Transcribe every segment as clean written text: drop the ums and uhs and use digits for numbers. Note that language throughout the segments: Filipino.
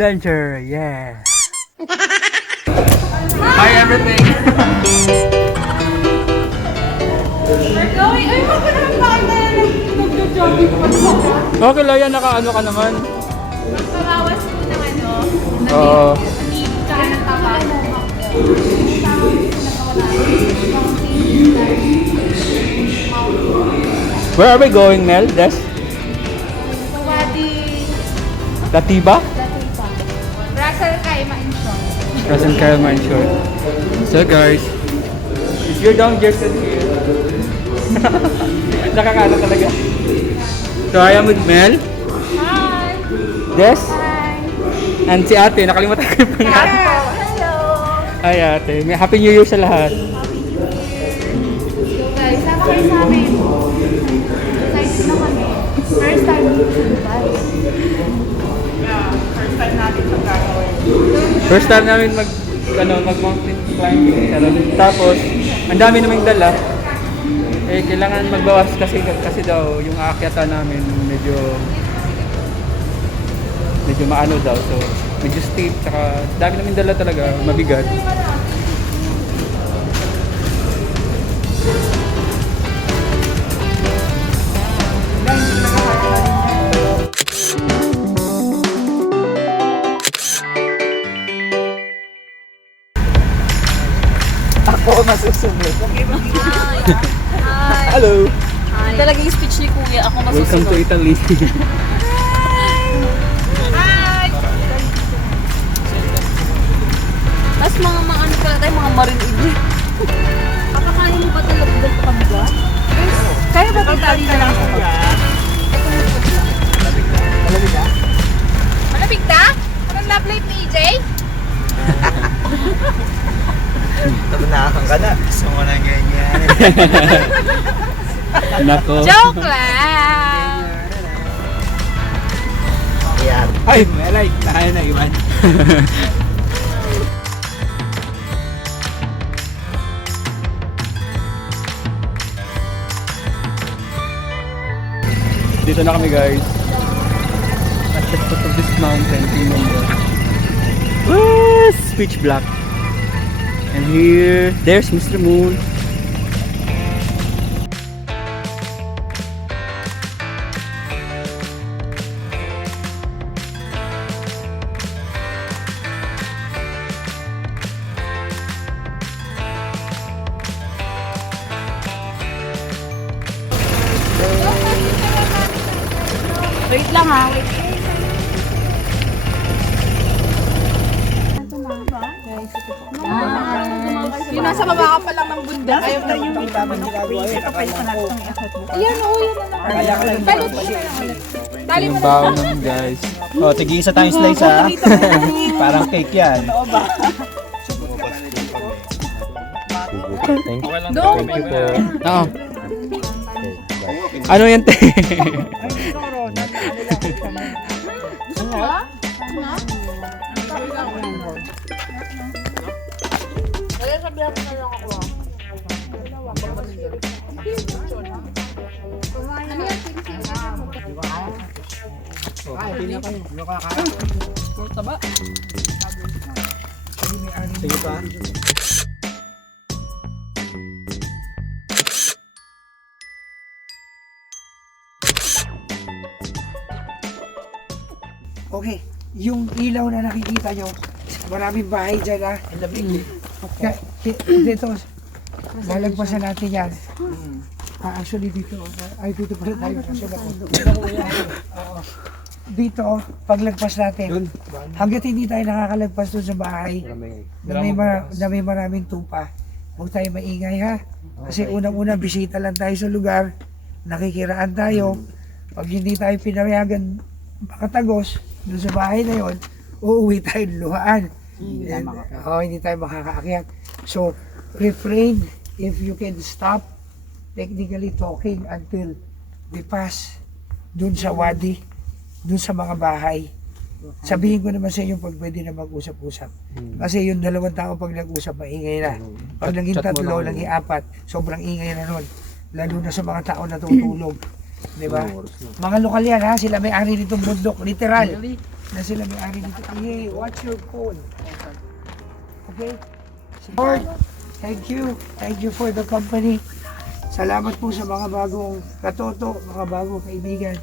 adventure, yeah. Hi everything. We're going. Ay, wag ko naman bakit na nag-jogging pa sa. Okay lang yan, nakaano ka naman. Pabawas po ng ano. Oo. Tsaka ng taba. Where are we going, Mel? Des? Wadi. Latiba? Russell Kaima Inshore. Present Kyle Mine Short. So guys, if you're down Jerson here, nakakano talaga. So I am with Mel, Hi. Des, Hi. and si ate. Nakalimutan ko yung pangalan. Hello. Hi ate. May Happy New Year sa lahat. So guys, sama kayo sa amin. Excited na kami. First time dito sa Dubai. First time namin mag mountain climbing. Tapos, ang dami naming dala. Eh, kailangan magbawas kasi daw yung aakyatan namin medyo maano daw. So, medyo steep, tsaka dami naming dala talaga, mabigat. Ako masusunod. Hi! Hello! Hi! Talaga yung speech ni Kuya, ako Welcome to masusunod. Italy. Mas mga ano pala tayo, mga marine idli. Kapakain mo ba talaga dito kami ba? Kaya ba Italy na lang ako? Malapit na? Anong love life ni EJ? Nabunakan ka na. Gusto mo na ganyan. Nako. Joke lang! Yan. Ay, melay. Tayo na iwan. Dito na kami guys. At the foot of this mountain, Timondo. Woo! Pitch black. And here, there's Mr. Moon. Wait lang ha, wait. Yung nasa baba ka pa lang ng bundok. Ayaw na yung Ayan, oo, yan na lang. Tali mo Yung baon namin guys. O, tig-isa tayong slice ha. Parang cake yan. Thank you. Thank you po. Oo. Ano yan te? Sige pa. Okay, yung ilaw na nakikita nyo, maraming bahay dyan ha. Dito, lalagpasan natin yan. Actually dito, ay dito pala tayo. Oo. Dito, paglagpas natin, hanggat hindi tayo nakakalagpas doon sa bahay, na may maraming tupa, huwag tayo maingay ha. Kasi unang-una, bisita lang tayo sa lugar, nakikiraan tayo. Pag hindi tayo pinayagan makatagos doon sa bahay na yon, uuwi tayo luhaan. Hindi tayo makakaakyat. So, refrain if you can stop technically talking until we pass doon sa wadi, doon sa mga bahay. Sabihin ko naman sa inyo pag pwede na mag-usap-usap. Kasi yung dalawang tao pag nag-usap, maingay na. Pag naging tatlo, naging apat, sobrang ingay na nun. Lalo na sa mga tao na tutulog. Di ba? Mga lokal yan ha, sila may-ari nitong bundok, literal. na sila may-ari dito. Hey, watch your phone. Okay? Lord, thank you. Thank you for the company. Salamat po sa mga bagong katoto, mga bagong kaibigan.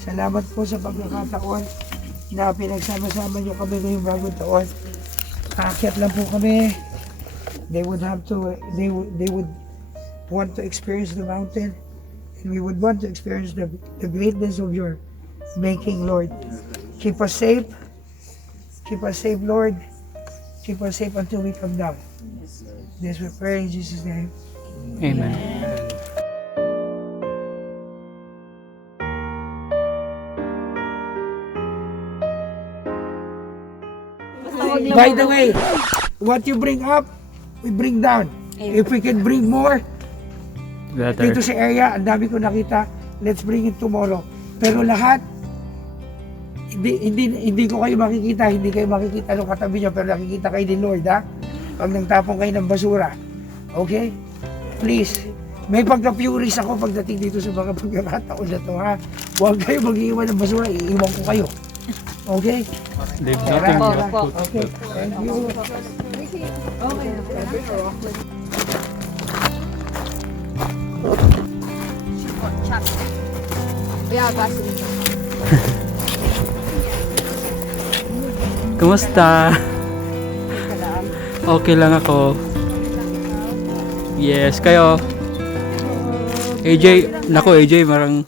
Salamat po sa pagkakataon na pinagsama-sama niyo kami ngayong bagong taon. Aakyat lang po kami. They would want to experience the mountain, and we would want to experience the greatness of your making, Lord. Keep us safe, Lord. Keep us safe until we come down. This we pray in Jesus' name. Amen. By the way, what you bring up, we bring down. If we can bring more Better. dito sa area, ang dami ko nakita, let's bring it tomorrow. Pero lahat, hindi ko kayo makikita, hindi kayo makikita nung katabi nyo, pero nakikita kayo ni Lord, ha? Pag nagtapon kayo ng basura. Okay? Please, may pagka-puris ako pagdating dito sa mga pagkakataon na to, ha? Huwag kayo mag-iwan ng basura, iiwan ko kayo. Okay? Leave nothing but Opo. put. Okay, thank you. Yeah, basi. Kumusta? Okay lang ako. Yes, kayo. AJ, nako AJ, marang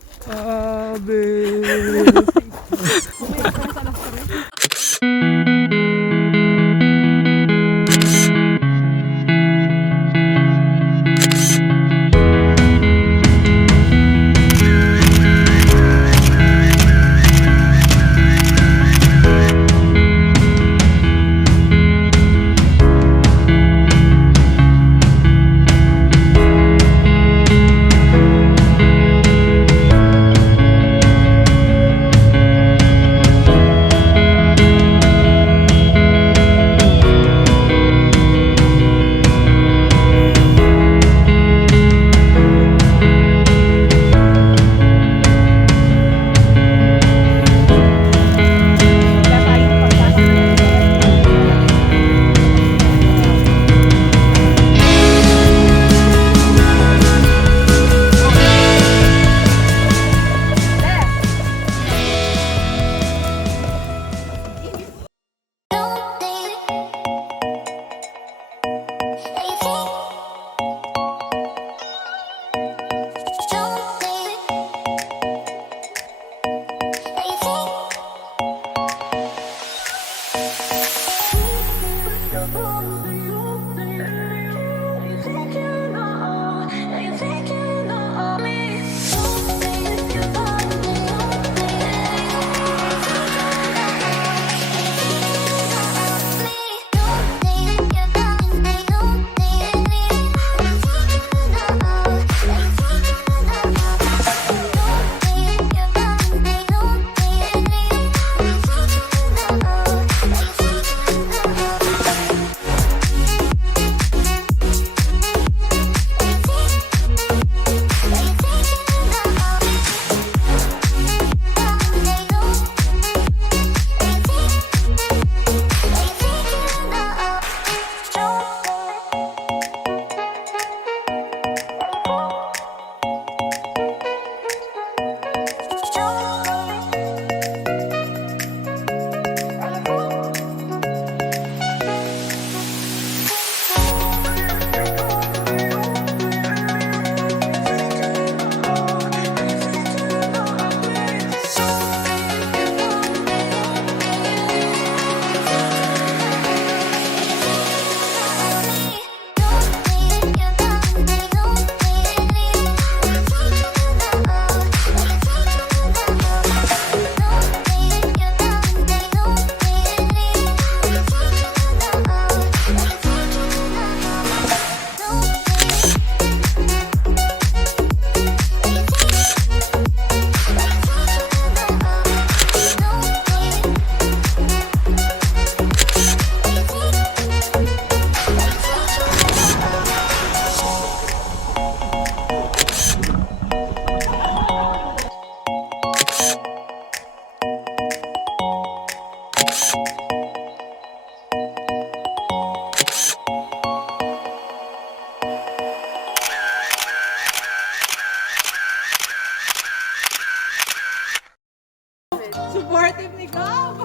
Party ni Gab!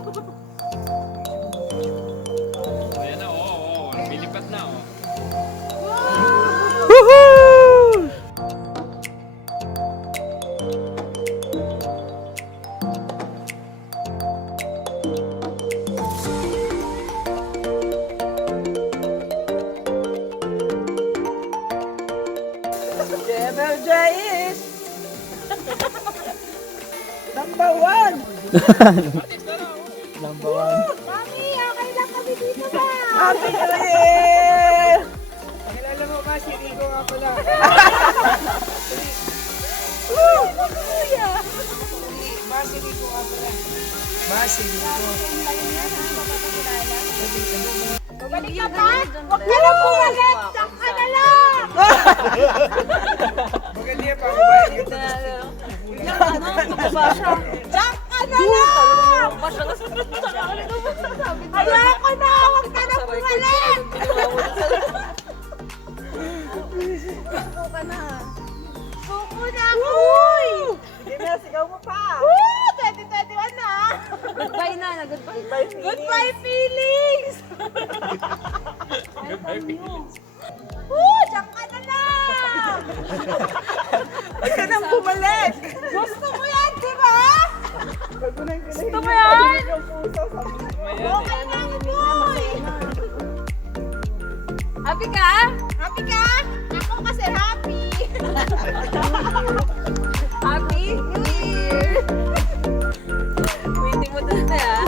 Ayan na, oo. Nabilipat na, oh. Woohoo! MLJ is number one! Number one. Mami, okay lang kami dito ba? Happy New Year! Kilala mo ba si Rico nga pala? Kuya! Ma, si Rico nga pala. Ma, si Rico. Balik ka pa? Huwag ka na bumalik! Diyan ka na lang! Maganda yan, pakabayan ka na. Diyan ka na lang! Ayoko na! Huwag ka na bumalik! Suko na ako! Sige na, sigaw mo pa! Woo! 2021 na! Goodbye na, goodbye. Goodbye feelings! Goodbye, Philippines. Woo! Diyan ka na lang! Huwag ka nang bumalik! Gusto mo yan, di ba? Gusto mo yan? Okay na ako, boy! Happy ka? Happy ka? Ako kasi happy! Happy New Year! Waiting mo doon na ah.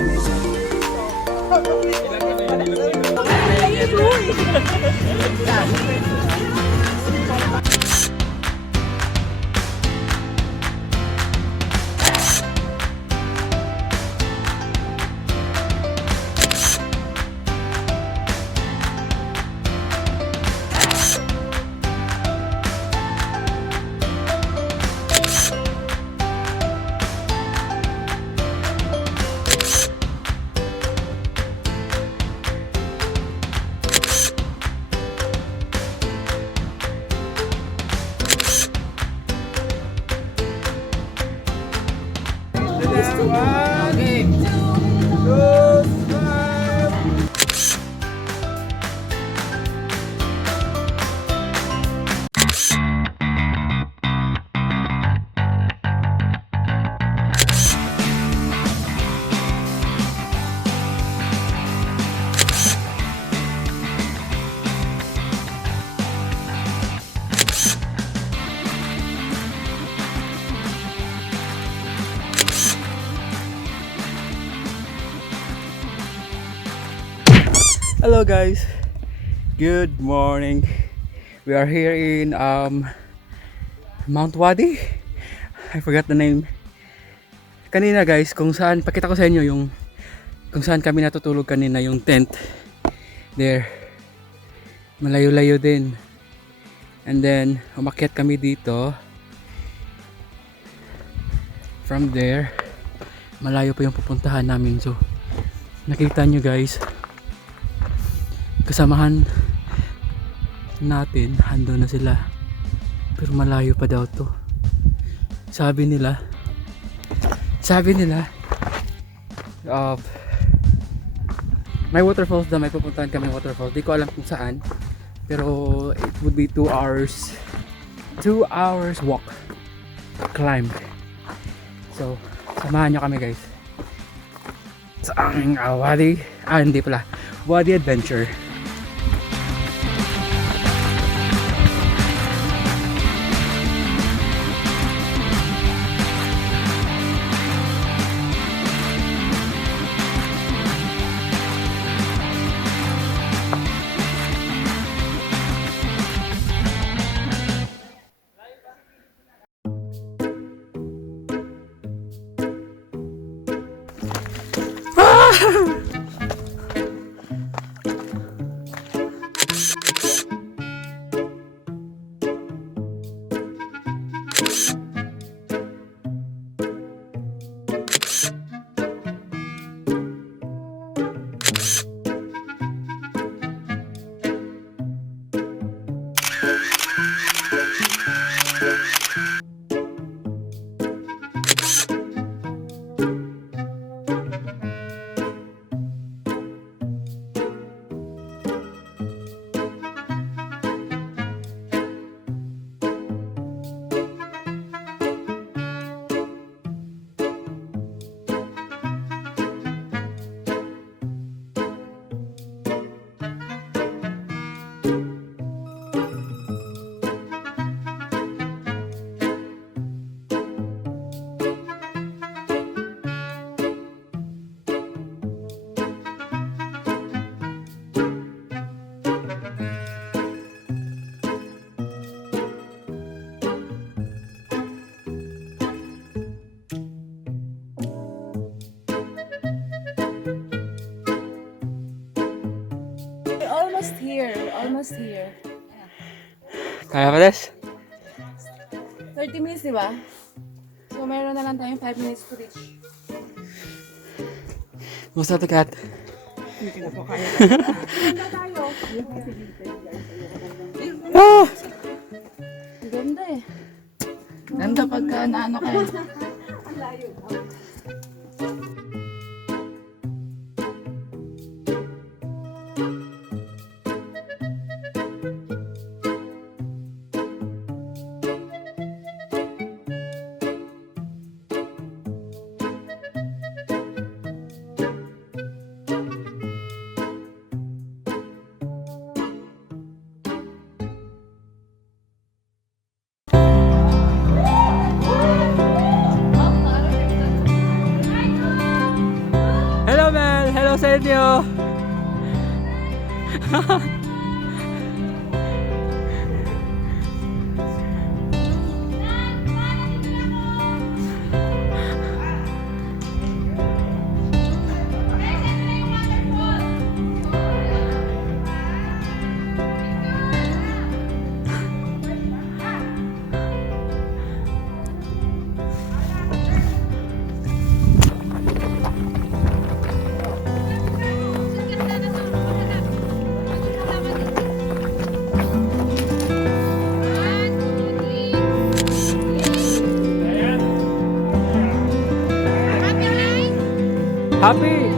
Hello guys, good morning. We are here in Mount Wadi. I forgot the name. Kanina guys, kung saan, pakita ko sa inyo yung kung saan kami natutulog kanina, yung tent. There. Malayo-layo din. And then, umakyat kami dito. From there, malayo pa yung pupuntahan namin. So, nakita nyo guys, kasamahan natin, hando na sila, pero malayo pa daw to. Sabi nila may waterfalls daw, may pupuntahan kami waterfalls, di ko alam kung saan, pero it would be 2 hours walk, climb. So samahan nyo kami guys sa aming Wadi adventure. almost here. Kaya pa, Des? 30 minutes, di ba? So, meron na lang tayong 5 minutes to reach. Musta to, Kat? Ah! Ganda eh. Ganda pagka naano kayo. Hello, Mel! Hello sa inyo! Happy!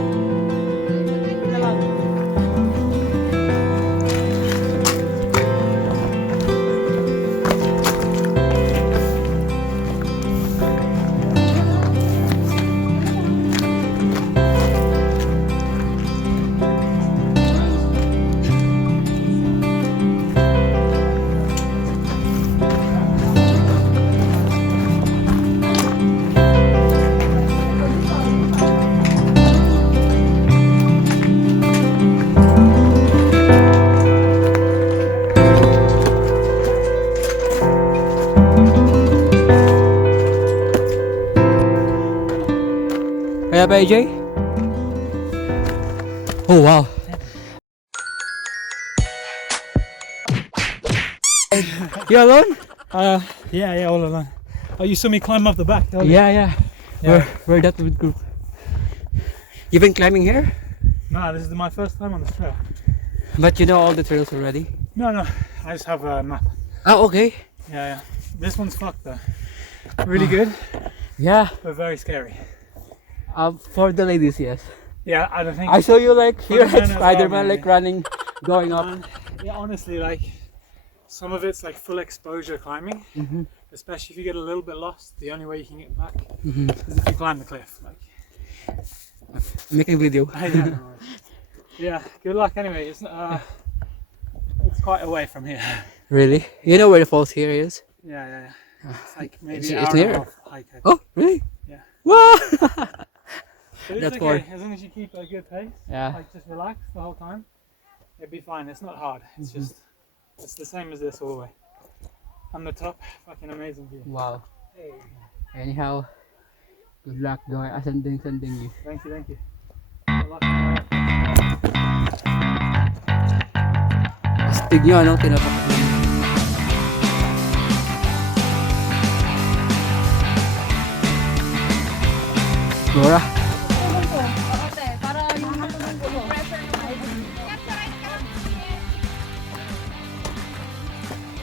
Kaya pa, AJ? Oh, wow. You alone? Yeah, all alone. Oh, you saw me climb up the back, don't you? Yeah. We're that with group. You've been climbing here? No, this is my first time on this trail. But you know all the trails already? No, I just have a map. Oh, okay. Yeah. This one's fucked though. Really good, Yeah. but very scary. For the ladies, yes. Yeah, I don't think. I saw you like, For you're the like men as well, Spider-Man, maybe. like running, going up. Yeah, honestly, like some of it's like full exposure climbing. Especially if you get a little bit lost, the only way you can get back is if you climb the cliff. Like, Making video. yeah. Good luck anyway. It's quite away from here. Really? You know where the falls here is? Yeah. It's like maybe It's- an it's hour and near. a half hike. I think. Oh, really? Yeah. Wow! But it's That's okay, far. as long as you keep a good pace, Yeah. like just relax the whole time, it'll be fine. It's not hard. It's just, it's the same as this all the way. On the top, fucking amazing view. Wow. Anyhow, good luck going ascending you. Thank you. Good luck. Astig nyo, ano? Tinapak nyo. Dora? Para yung matulong ko.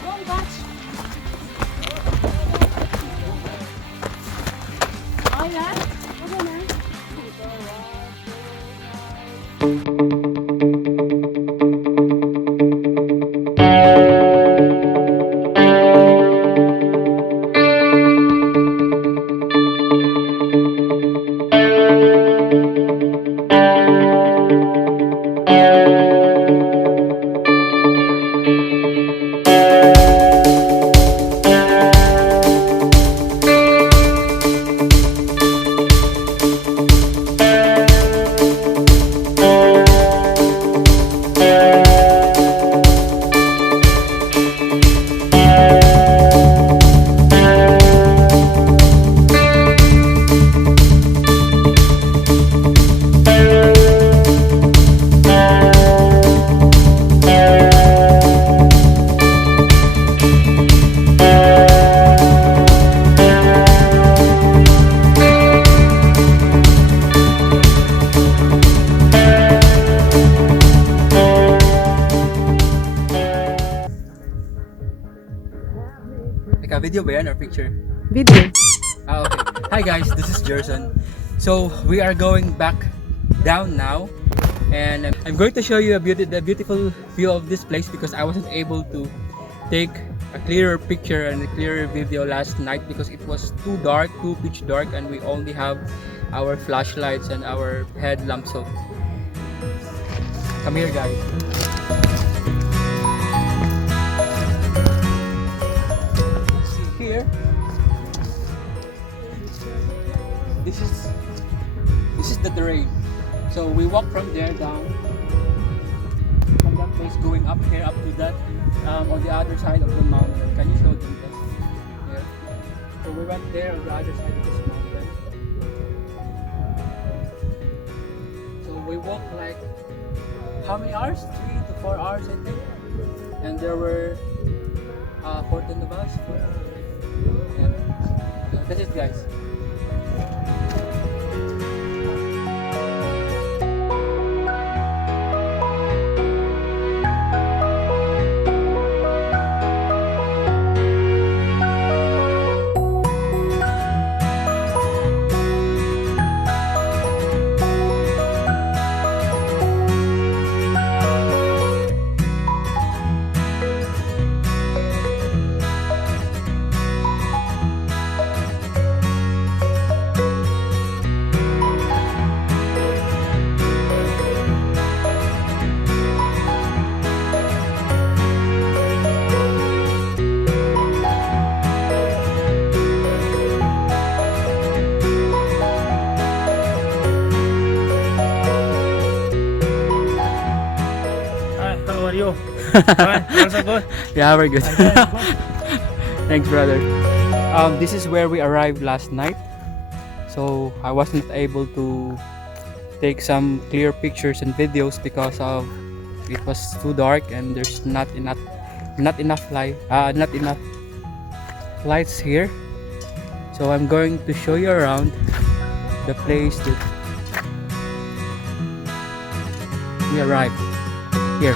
Don't touch. Oh, yeah? Okay na. Video ba yan or picture? Video. Ah, okay. Hi guys, this is Jerson. So we are going back down now, and I'm going to show you the beautiful view of this place because I wasn't able to take a clearer picture and a clearer video last night because it was too dark, too pitch dark, and we only have our flashlights and our headlamps. So come here, guys. See here. This is the terrain. So we walk from there down from that place going up here up to that on the other side of the mountain. Can you show them this? Here. So we went there on the other side of this mountain. So we walked like how many hours? 3 to 4 hours I think. And there were 14 of us. Yeah. So that's it, guys. Hi, how are you? Fine, also good. Yeah, we're good. Thanks, brother. This is where we arrived last night. So I wasn't able to take some clear pictures and videos because of it was too dark and there's not enough lights here. So I'm going to show you around the place that we arrived here.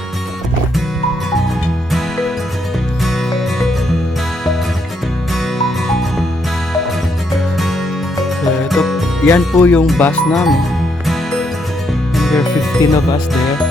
So, yan po yung bus namin. And there are 15 of us there.